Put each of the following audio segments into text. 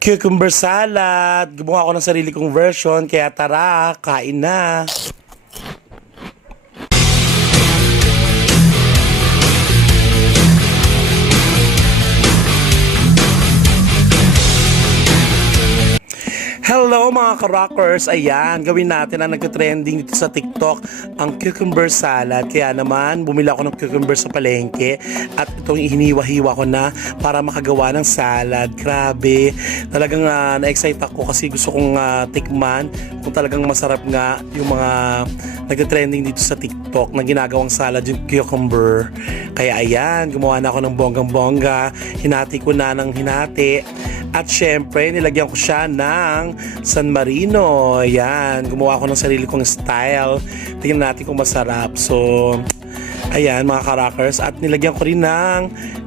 cucumber salad. Gumawa ako ng sarili kong version, kaya tara, kain na. Hello mga ka-rockers! Ayan, gawin natin ang nagka-trending dito sa TikTok, ang cucumber salad. Kaya naman, bumili ako ng cucumber sa palengke at itong hiniwa-hiwa ko na para makagawa ng salad. Grabe! Talagang ah, na-excite ako kasi gusto kong ah, tikman kung talagang masarap nga yung mga nagka-trending dito sa TikTok na ginagawang salad yung cucumber. Kaya ayan, gumawa na ako ng bonggang-bongga. Hinati ko na ng hinati. At syempre, nilagyan ko siya ng San Marino. Ayan, gumawa ako ng sarili kong style. Tingnan natin kung masarap. So, ayan mga karakers. At nilagyan ko rin ng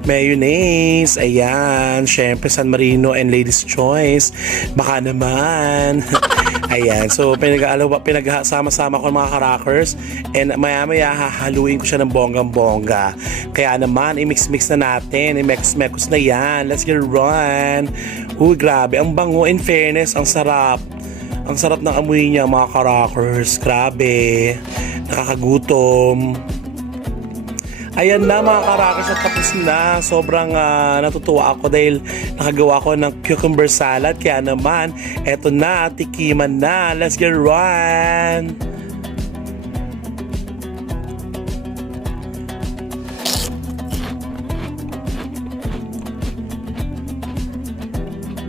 mayonnaise. Ayan, syempre San Marino and Ladies Choice. Baka naman. Ayan, so pinag-aalaw pinagsama-sama ko ng mga karakers and maya-maya hahaluin ko siya ng bonggang-bongga. Kaya naman, i-mix-mix na natin, i-mix-mix na yan. Let's get run. Uy, grabe, ang bango. In fairness, ang sarap. Ang sarap ng amoy niya, mga karakers. Grabe. Nakakagutom. Ayan na mga karakers at tapos na. Sobrang ah, natutuwa ako dahil nakagawa ko ng cucumber salad. Kaya naman, eto na, tikiman na. Let's get run!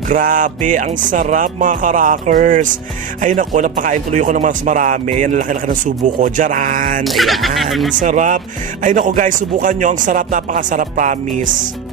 Grabe, ang sarap mga karakers. Ay nako, napakain tuloy ako ng mas marami. Yan, laki-laki ng subo ko. Jaran! Ayan, sarap. Ay nako guys, subukan nyo. Ang sarap, napakasarap, promise.